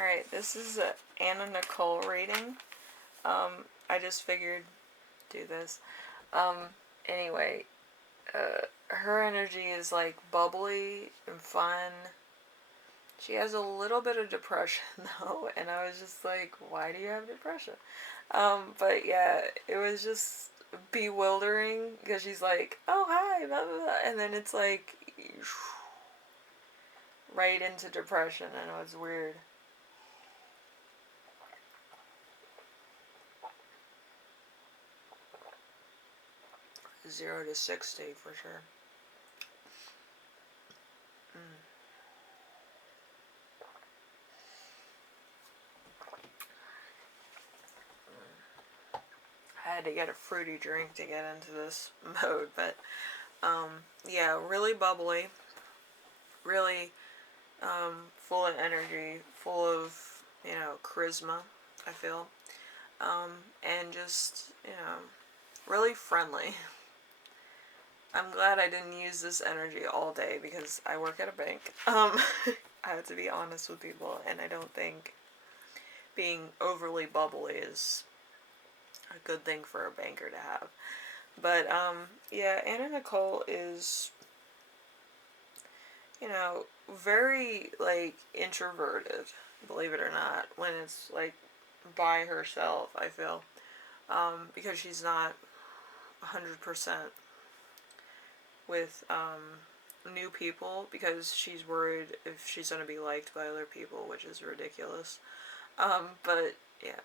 Alright, this is a Anna Nicole reading. I just figured do this. Anyway, her energy is like bubbly and fun. She has a little bit of depression though, and I was just like, why do you have depression? But yeah, it was just bewildering because she's like, oh hi, blah blah blah, and then it's like right into depression, and it was weird. 0 to 60 for sure. I had to get a fruity drink to get into this mode, but yeah, really bubbly, really full of energy, full of, charisma, I feel, and just, really friendly. I'm glad I didn't use this energy all day because I work at a bank. I have to be honest with people, and I don't think being overly bubbly is a good thing for a banker to have. But yeah, Anna Nicole is, very like introverted, believe it or not, when it's like by herself, I feel. Because she's not 100% with new people because she's worried if she's going to be liked by other people, which is ridiculous. But yeah,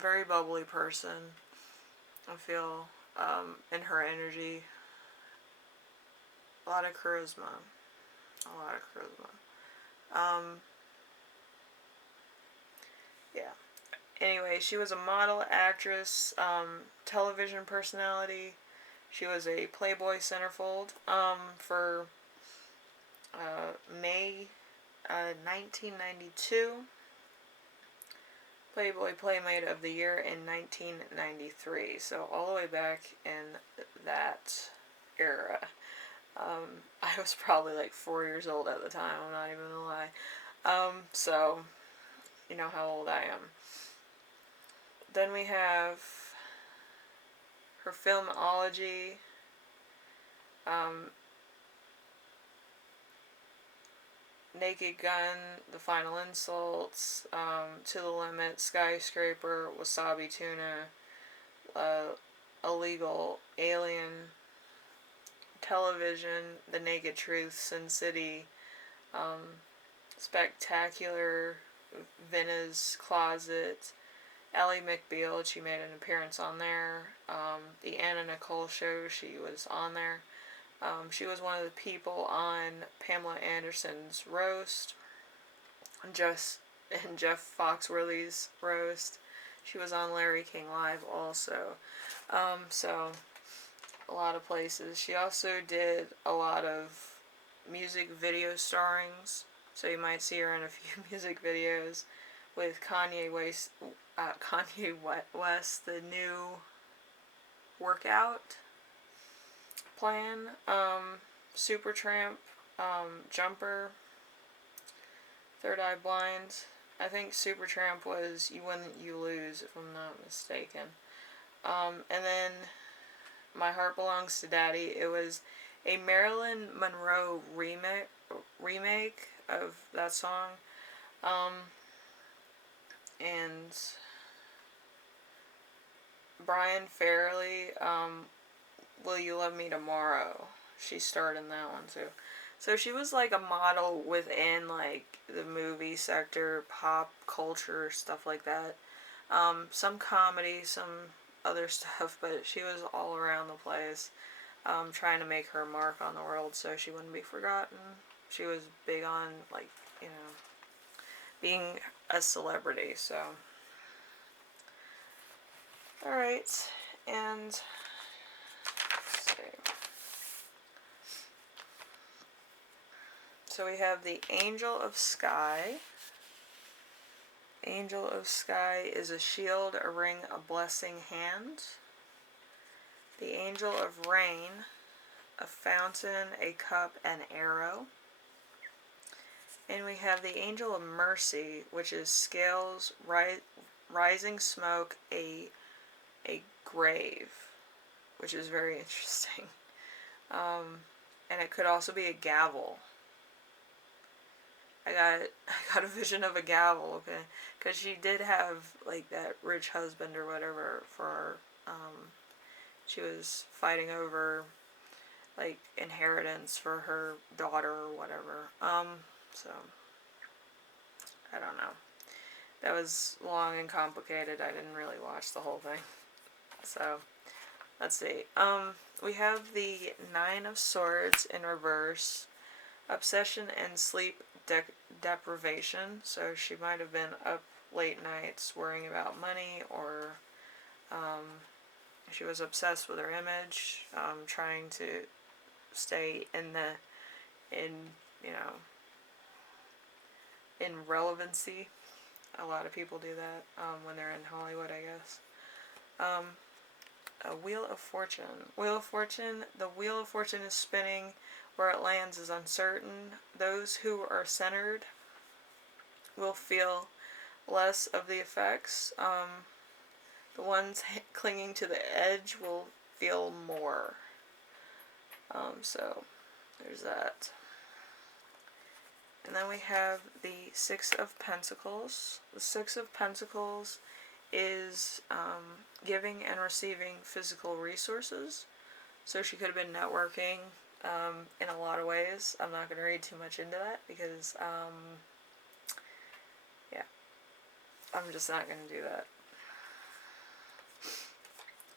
very bubbly person, I feel, in her energy. A lot of charisma. A lot of charisma. Yeah. Anyway, she was a model, actress, television personality. She was a Playboy centerfold for May 1992. Playboy Playmate of the Year in 1993. So all the way back in that era. I was probably like 4 years old at the time, I'm not even gonna lie. So, you know how old I am. Then we have her filmology. Naked Gun, The Final Insults, To the Limit, Skyscraper, Wasabi Tuna, Illegal, Alien, Television, The Naked Truth, Sin City, Spectacular, Vina's Closet, Ally McBeal, she made an appearance on there. The Anna Nicole Show, she was on there. She was one of the people on Pamela Anderson's roast, and Jeff Foxworthy's roast. She was on Larry King Live also. So a lot of places. She also did a lot of music video starrings, so you might see her in a few music videos with Kanye West, the new workout plan, Supertramp, Jumper, Third Eye Blind. I think Supertramp was You Win, You Lose, if I'm not mistaken. And then My Heart Belongs to Daddy. It was a Marilyn Monroe remake of that song. And Brian Fairley, Will You Love Me Tomorrow? She starred in that one too. So she was like a model within like the movie sector, pop culture, stuff like that. Some comedy, some other stuff, but she was all around the place, trying to make her mark on the world so she wouldn't be forgotten. She was big on like, being a celebrity, so. Alright, and let's see. So we have the Angel of Sky. Angel of Sky is a shield, a ring, a blessing hand. The Angel of Rain, a fountain, a cup, an arrow. And we have the Angel of Mercy, which is scales, rising smoke, a grave, which is very interesting. And it could also be a gavel. I got a vision of a gavel, okay, because she did have like that rich husband or whatever for she was fighting over like inheritance for her daughter or whatever. So I don't know. That was long and complicated. I didn't really watch the whole thing. So let's see. We have the Nine of Swords in reverse. Obsession and sleep deprivation. So she might have been up late nights worrying about money, or she was obsessed with her image, trying to stay in you know, in relevancy. A lot of people do that when they're in Hollywood, I guess. A Wheel of Fortune. The Wheel of Fortune is spinning. Where it lands is uncertain. Those who are centered will feel less of the effects. The ones clinging to the edge will feel more. So there's that. And then we have the Six of Pentacles. The Six of Pentacles is giving and receiving physical resources. So she could have been networking in a lot of ways. I'm not going to read too much into that because, yeah, I'm just not going to do that.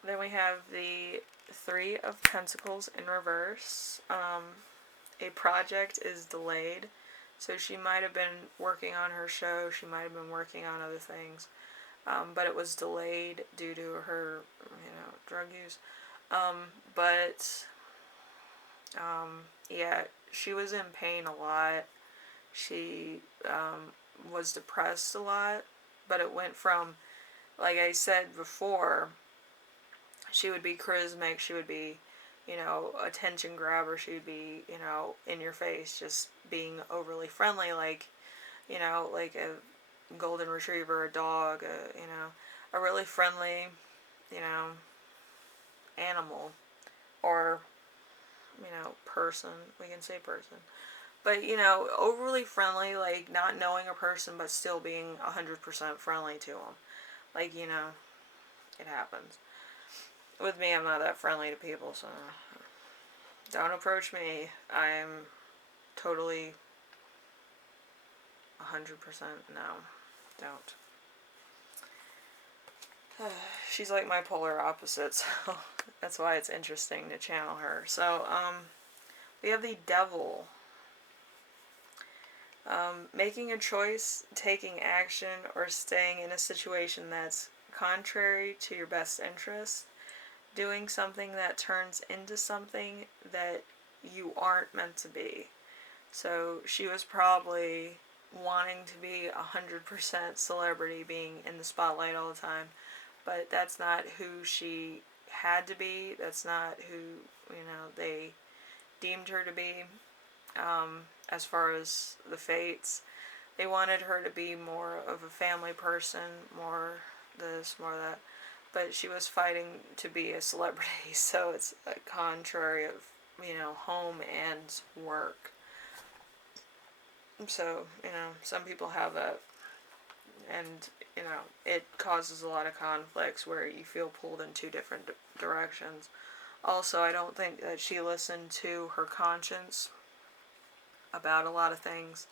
Then we have the Three of Pentacles in reverse. A project is delayed. So she might have been working on her show. She might have been working on other things. But it was delayed due to her, drug use. Yeah, she was in pain a lot. She was depressed a lot, but it went from, like I said before, she would be charismatic, she would be, attention grabber, she would be, in your face, just being overly friendly, like a golden retriever, a dog, a really friendly, animal, or person, we can say person, but overly friendly, like not knowing a person but still being 100% friendly to them, like it happens. With me, I'm not that friendly to people, so don't approach me. I'm totally 100% no, don't. She's like my polar opposite, so that's why it's interesting to channel her. So, we have the Devil. Making a choice, taking action, or staying in a situation that's contrary to your best interest. Doing something that turns into something that you aren't meant to be. So she was probably wanting to be 100% celebrity, being in the spotlight all the time, but that's not who she had to be. That's not who they deemed her to be. As far as the fates, they wanted her to be more of a family person, more this, more that, but she was fighting to be a celebrity, so it's a contrary of home and work. So some people have that, and it causes a lot of conflicts where you feel pulled in two different directions. Also, I don't think that she listened to her conscience about a lot of things.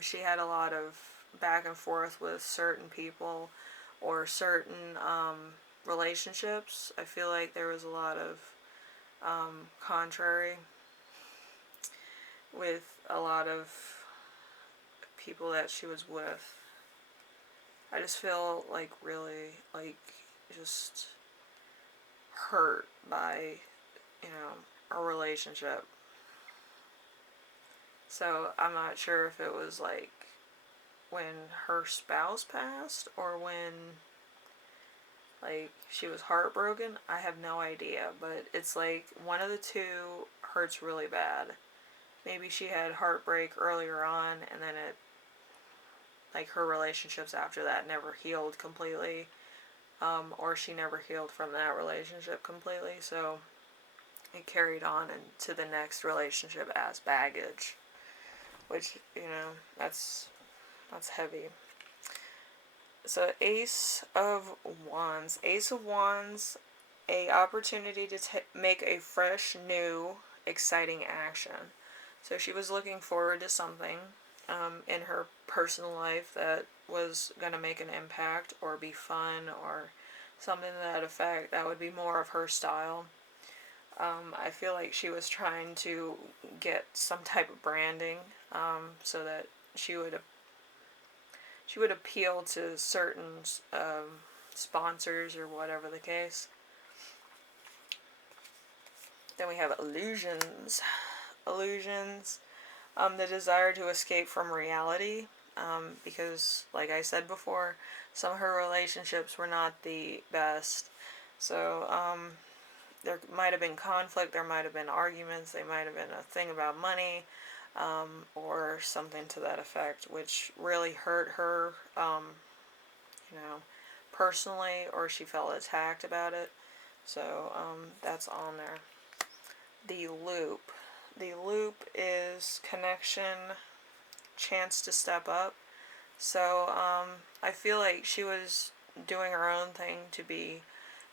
She had a lot of back and forth with certain people or certain relationships. I feel like there was a lot of contrary with a lot of people that she was with. I just feel like really just hurt by a relationship. So I'm not sure if it was like when her spouse passed or when she was heartbroken. I have no idea, but it's like one of the two hurts really bad. maybe she had heartbreak earlier on, and then it, like, her relationships after that never healed completely, or she never healed from that relationship completely, so it carried on into the next relationship as baggage, which, that's heavy. So Ace of Wands. Ace of Wands, a opportunity to make a fresh, new, exciting action. So she was looking forward to something in her personal life that was going to make an impact or be fun or something to that effect that would be more of her style. I feel like she was trying to get some type of branding so that she would appeal to certain sponsors or whatever the case. Then we have illusions. Illusions, the desire to escape from reality, because, like I said before, some of her relationships were not the best. So, there might have been conflict, there might have been arguments, there might have been a thing about money, or something to that effect, which really hurt her, personally, or she felt attacked about it. So, that's on there. The loop. The loop is connection, chance to step up. So, I feel like she was doing her own thing to be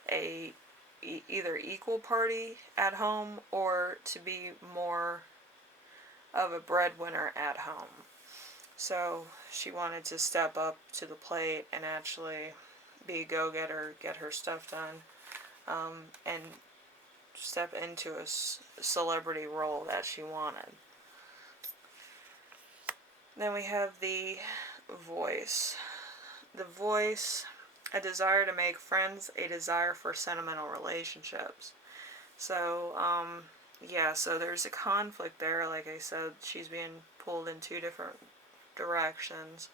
a either equal party at home or to be more of a breadwinner at home. So she wanted to step up to the plate and actually be a go-getter, get her stuff done, and step into a celebrity role that she wanted. Then we have the Voice. The Voice, a desire to make friends, a desire for sentimental relationships. So, so there's a conflict there. Like I said, she's being pulled in two different directions,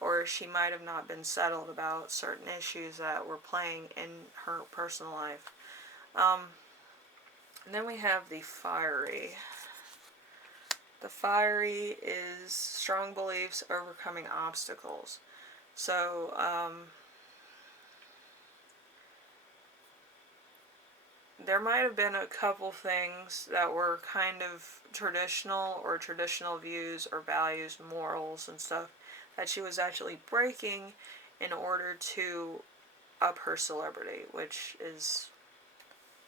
or she might have not been settled about certain issues that were playing in her personal life. And then we have the Fiery. The Fiery is strong beliefs overcoming obstacles. So, there might have been a couple things that were kind of traditional or traditional views or values, morals and stuff that she was actually breaking in order to up her celebrity, which is,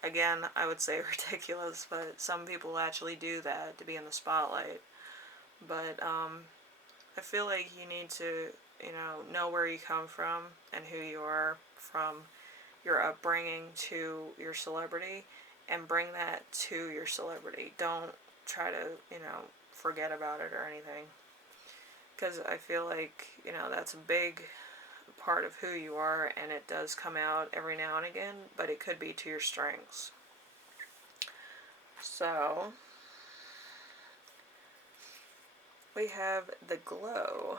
again, I would say ridiculous, but some people actually do that to be in the spotlight. But I feel like you need to, know where you come from and who you are from your upbringing to your celebrity, and bring that to your celebrity. Don't try to, forget about it or anything. Because I feel like, that's a big part of who you are, and it does come out every now and again, but it could be to your strengths. So, we have the Glow.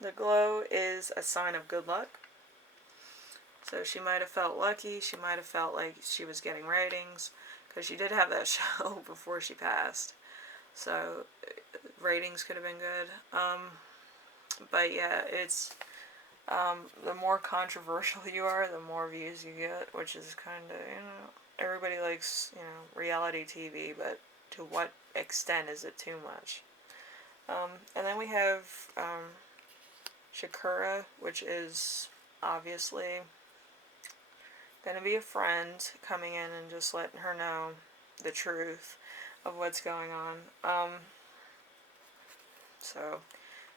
The Glow is a sign of good luck. So she might have felt lucky, she might have felt like she was getting ratings, because she did have that show before she passed. So ratings could have been good. But yeah, it's, the more controversial you are, the more views you get, which is kind of, everybody likes, reality TV, but to what extent is it too much? And then we have Shakura, which is obviously going to be a friend coming in and just letting her know the truth of what's going on. So,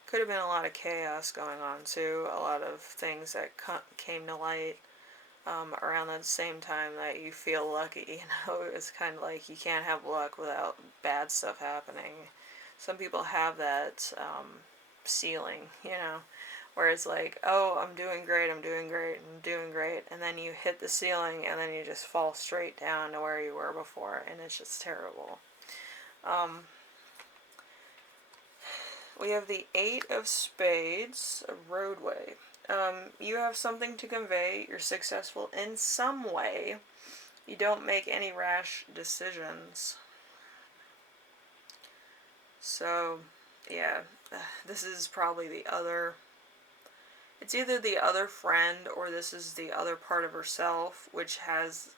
could have been a lot of chaos going on too, a lot of things that came to light around the same time that you feel lucky. It's kind of like you can't have luck without bad stuff happening. Some people have that ceiling, where it's like, oh, I'm doing great, I'm doing great, I'm doing great, and then you hit the ceiling, and then you just fall straight down to where you were before, and it's just terrible. We have the Eight of Spades, a roadway. You have something to convey, you're successful in some way, you don't make any rash decisions. So, yeah, this is probably the other, it's either the other friend or this is the other part of herself, which has,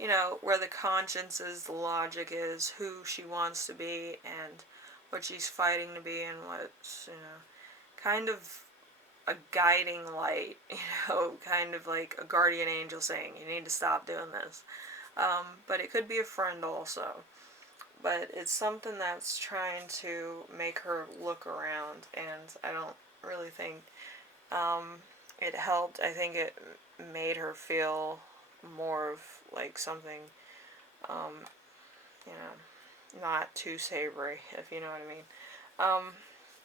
you know, where the conscience is, the logic is, who she wants to be, and what she's fighting to be, and what's, you know, kind of a guiding light, you know, kind of like a guardian angel saying, you need to stop doing this. But it could be a friend also. But it's something that's trying to make her look around, and I don't really think it helped. I think it made her feel more of like something, um, you know, not too savory, if you know what I mean.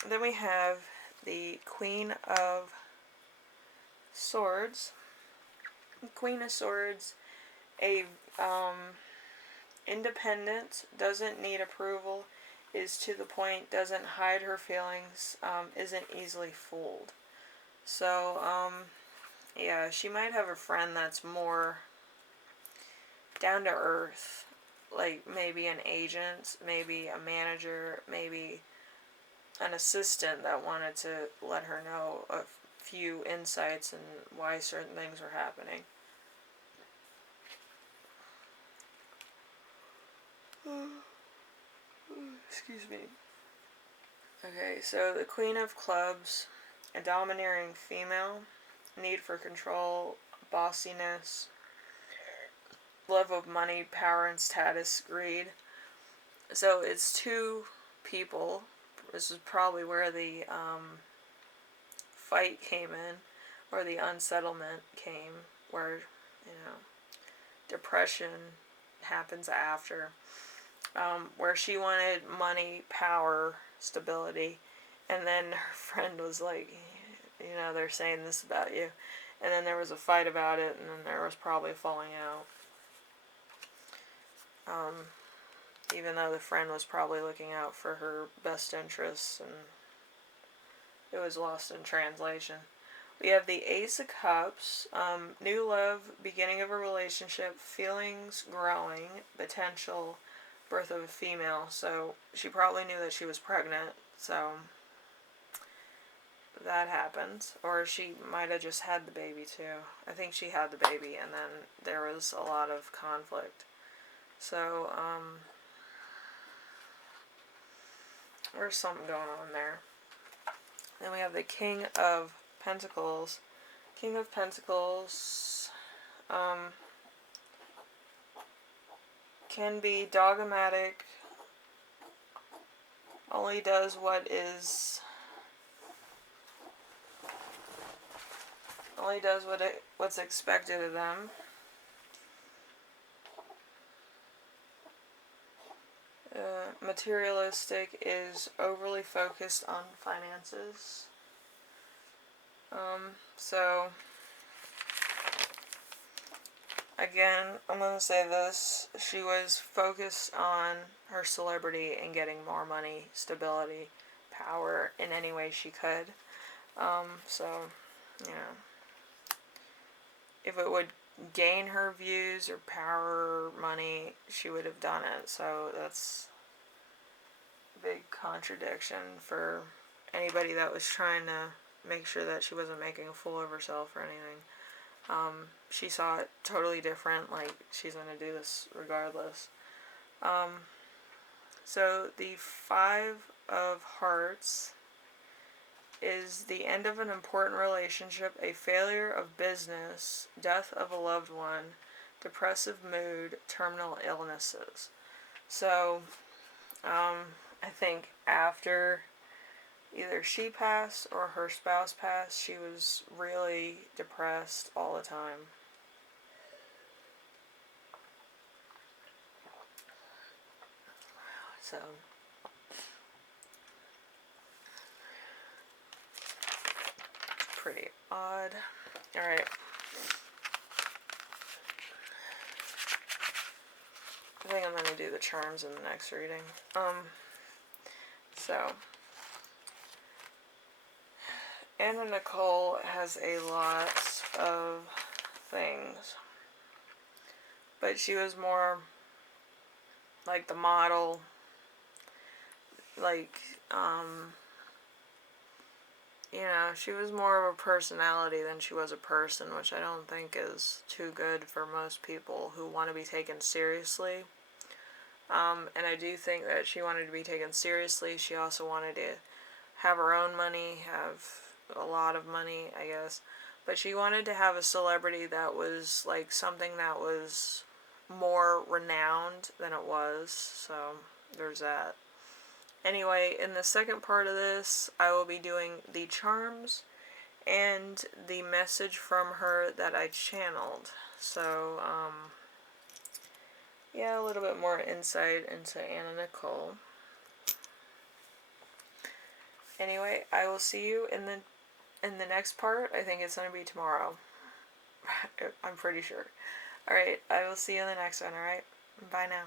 Then we have the Queen of Swords. Queen of Swords, a independent, doesn't need approval, is to the point, doesn't hide her feelings, isn't easily fooled. So, yeah, she might have a friend that's more down to earth, like maybe an agent, maybe a manager, maybe an assistant that wanted to let her know a few insights and why certain things are happening. Excuse me. Okay, so the Queen of Clubs, a domineering female, need for control, bossiness, love of money, power and status, greed. So it's two people. This is probably where the fight came in, or the unsettlement came, where, you know, depression happens after. Where she wanted money, power, stability, and then her friend was like, you know, they're saying this about you. And then there was a fight about it, and then there was probably a falling out. Even though the friend was probably looking out for her best interests, and it was lost in translation. We have the Ace of Cups, new love, beginning of a relationship, feelings growing, potential, birth of a female. So she probably knew that she was pregnant, so that happened. Or she might have just had the baby too. I think she had the baby, and then there was a lot of conflict. So, there's something going on there. Then we have the King of Pentacles. King of Pentacles can be dogmatic, only does what's expected of them. Materialistic, is overly focused on finances. So again, I'm going to say this. She was focused on her celebrity and getting more money, stability, power in any way she could. So, you know, if it would gain her views or power or money, she would have done it. So that's a big contradiction for anybody that was trying to make sure that she wasn't making a fool of herself or anything. She saw it totally different, like she's going to do this regardless. So the Five of Hearts is the end of an important relationship, a failure of business, death of a loved one, depressive mood, terminal illnesses. So, I think after either she passed or her spouse passed, she was really depressed all the time. So, pretty odd. Alright. I think I'm going to do the charms in the next reading. So, Anna Nicole has a lot of things, but she was more like the model. like, you know, she was more of a personality than she was a person, which I don't think is too good for most people who want to be taken seriously. And I do think that she wanted to be taken seriously. She also wanted to have her own money, have a lot of money, I guess. But she wanted to have a celebrity that was like something that was more renowned than it was. So there's that. Anyway, in the second part of this, I will be doing the charms and the message from her that I channeled. So, yeah, a little bit more insight into Anna Nicole. Anyway, I will see you in the next part. I think it's going to be tomorrow. I'm pretty sure. Alright, I will see you in the next one, alright? Bye now.